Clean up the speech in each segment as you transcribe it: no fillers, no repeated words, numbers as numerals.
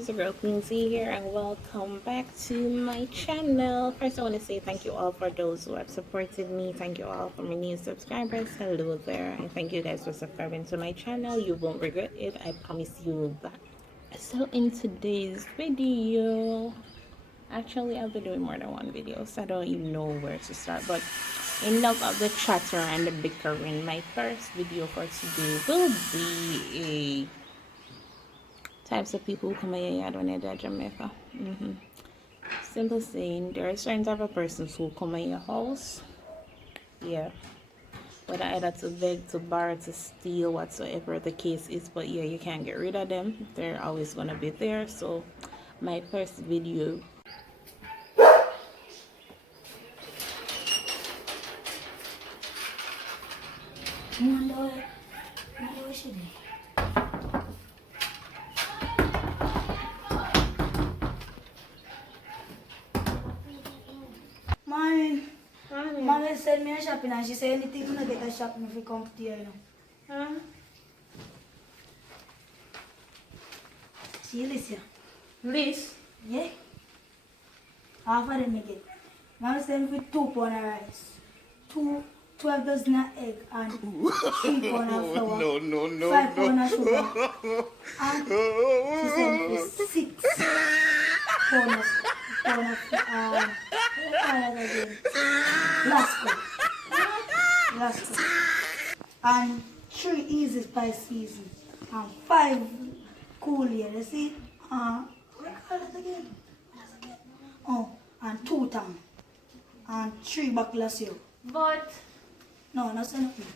is your girl Quincy here, and welcome back to my channel. First, I want to say thank you all for those who have supported me. Thank you all for my new subscribers. Hello there, and thank you guys for subscribing to my channel. You won't regret it, I promise you that. So in today's video, actually I'll be doing more than one video, so I don't even know where to start, but enough of the chatter and the bickering. My first video for today will be a types of people who come here when they're Jamaica. Simple saying, there are certain type of persons who come in your house, whether either to beg, to borrow, to steal, whatsoever the case is, but you can't get rid of them. They're always gonna be there. So my first video Mommy sent me a shopping and she said anything when I get a shopping if you come to here, you know. Huh? See Alicia? Liz? Yeah? Half of them I get. Mommy sent me 2 pounds of rice, 12 dozen of egg and 3 pounds of flour, 5 pounds of sugar, and she sent me 6 pounds Lasco. And 3 easy spice season and 5 cool here, you see? What do you call that again? Oh, and 2 tang and 3 buckle of syrup. But No, not saying nothing.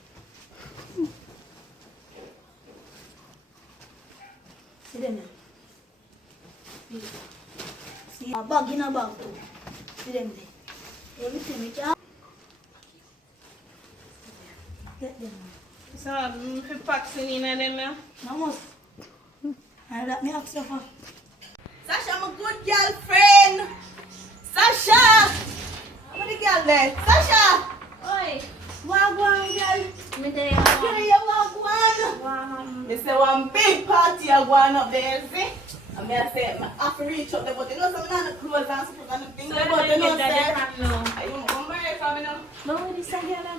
See them there? See a bag in a bag too. See them there? Everything we can. Get them now. so if you pack some in them now. No must. And let me ask you for. Sasha, my good girlfriend. Sasha. What the girl there? Sasha. Oi, Wagwan girl. me there. Here you wagwan. Me say one big party a going up there, see? And me I say, I have to reach up there, but you know some of the clothes and stuff and the things, So but you you know, get that sir. you know. I don't come back from me now. But what is that girl on?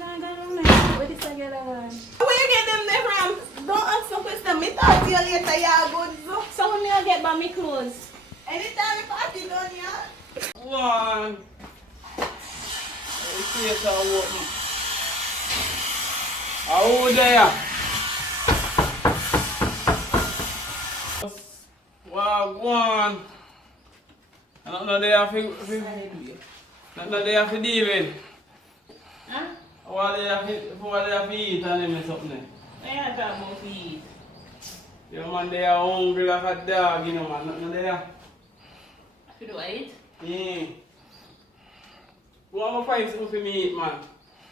What is that girl on? Where you get them there from? Don't ask no question. Me talk to you later, yeah, good. So when me get by me clothes? Anytime the party done, yeah. One. See it all open. How there? One. Nothing there for deal with. Huh? What they have to eat and them something. I ain't talking about feed. Your man they are hungry like a dog, you know man. Nothing there. You do I eat? Yeah. What am I find something for me eat, man?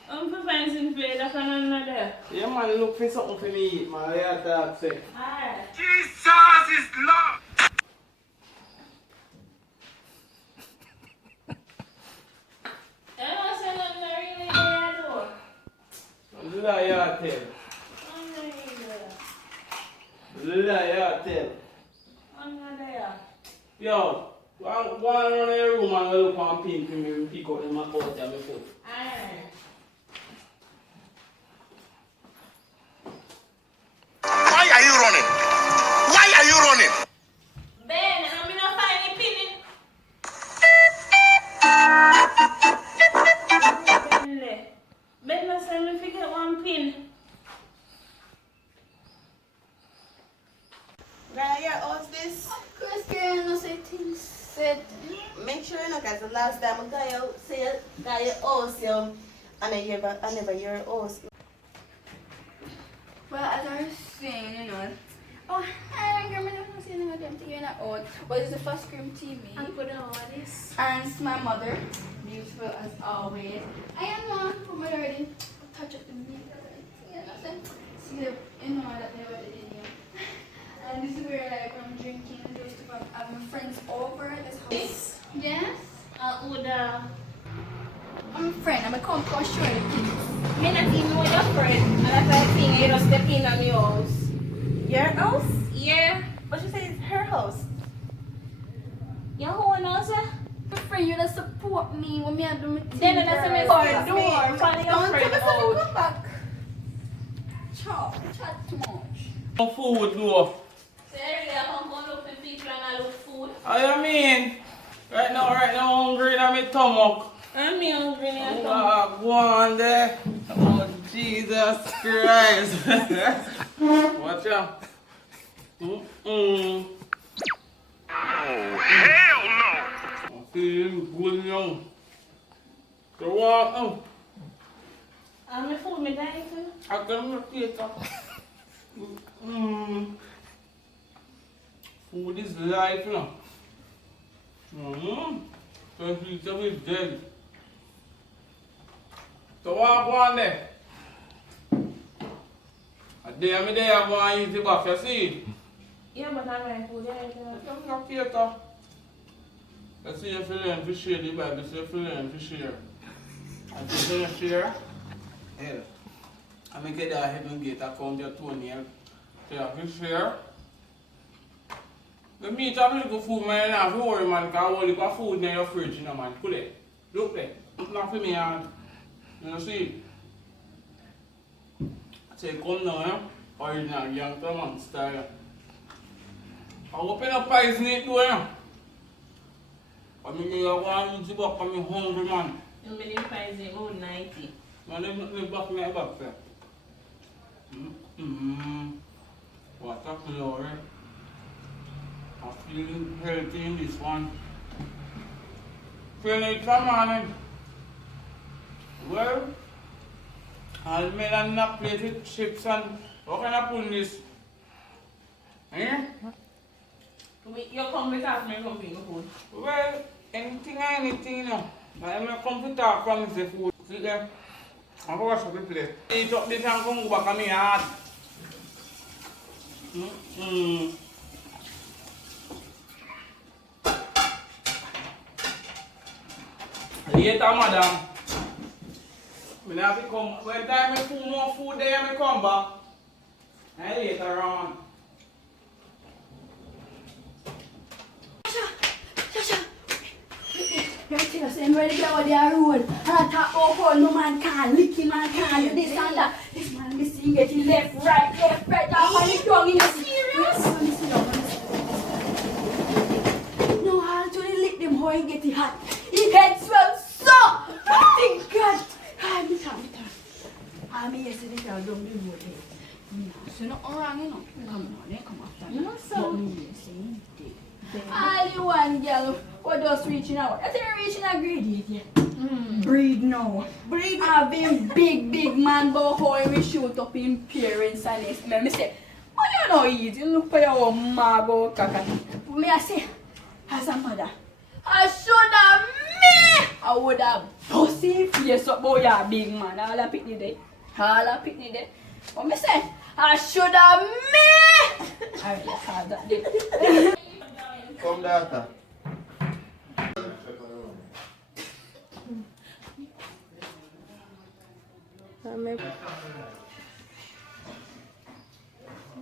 I'm for find some food that's another. Yeah, man, look for something for me eat, man. I hear that say. Alright. Jesus is Lord! I don't say nothing really there though. Liar tell. Liar tell. Yo, go around the room and look on pin for me and pick out them out of my foot. Alright. Why are you running? Why are you running? Ben, I'm not finding pin. Ben, let's say me forget one pin. Right, your house this? Christian, no say things said. Make sure you know, because the last time I got your house, and I never hear your house. Well, as I was saying, you know, oh, hi, grandma, I'm saying I'm going to get an old. Well, it's the first cream TV. I'm putting all this. And it's my mother, beautiful as always. I am one for my already touch up the meat. You know, see the, you know, that they were in here. And this is where, like, I'm drinking, and just to have my friends over at this house. Yes? I'm a friend, I'm a compost show. Me not even know your friend. And that's why I think you just step in on your house. Your house? Yeah. But she said it's her house. You who knows? Friend, you don't support me when me do my thing. Then that's a door. Find your Don't tell friend me something out. come back. Chat too much. No food, no. Seriously, I come look for people and I look food. I mean, right now, hungry in my stomach. I'm hungry now. Oh, go on there. Oh, Jesus Christ. Watch out. Oh, hell no! I'm feeling good now. So what? I'm a food, me dying for. I can take up. Food is life, you know. So he's always dead. So what go on there? A day I'm there, I go and eat the back, you see? Yeah, but I'm my food. I'm not cater. Let's see if you learn to share the Bible, say if you learn to share. And if you don't share, hell. I make it that heaven gate account your toenail. So you have to share. The meat of little food, man, you have to worry, man, because all the food in your fridge, you know, man. Pull it. Look there. It's not for me, hand. You see? So you come now, yeah? Original young man style. I open up poison it though, yeah? I mean, you want to use the back, I'm hungry, man. I'm going to find the old 90. Man, let me back my back there. What a glory. I'm feeling healthy in this one. Feeling it from morning. Well, I'll make a nap plate with chips and how can I pull this? Eh? You come with us, me come bring food. Well, anything, you know. I'm not come to talk from the food. See there? I'm going to wash up the plate. Eat up this and come back on my heart. Later, madam. I have to come. When time I put more food there, I come back. And later on. Right saying ready to go on the road and I talk oh no man can't, licky man can't, do this and that. This man be seeing getting left, right, I'm on the tongue in the serious. No, I'll actually lick them how he get it hot. He head swell so! Thank God! I'm tired. I'm yesterday I don't do what it. So not wrong, you know. Come after me. No, sir. But me, see, all you want, girl, what does reaching out? I think reaching a grade yet. Breed now. Breed have been big man, but how we shoot up in parents and this. Me say, oh, you know easy. Look for your mago kaka. Me I say, as a mother, I should have me. I would have pussy face up, boy, you big man. All I pick the day. But me say, I should have me. I really call that day. Come data.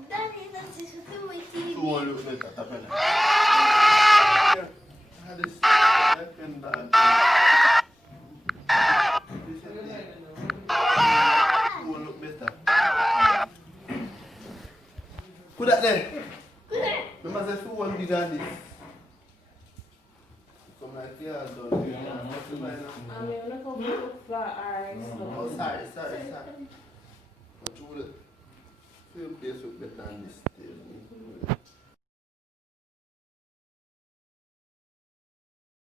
Daddy, that's just what we TV. Two one look better, tap in. Had this second bag. Two one look better. Put that there. Remember say two one bigger than this. Come like here, done. I'm going to come look for our Oh, sorry. But you will feel place look better than this.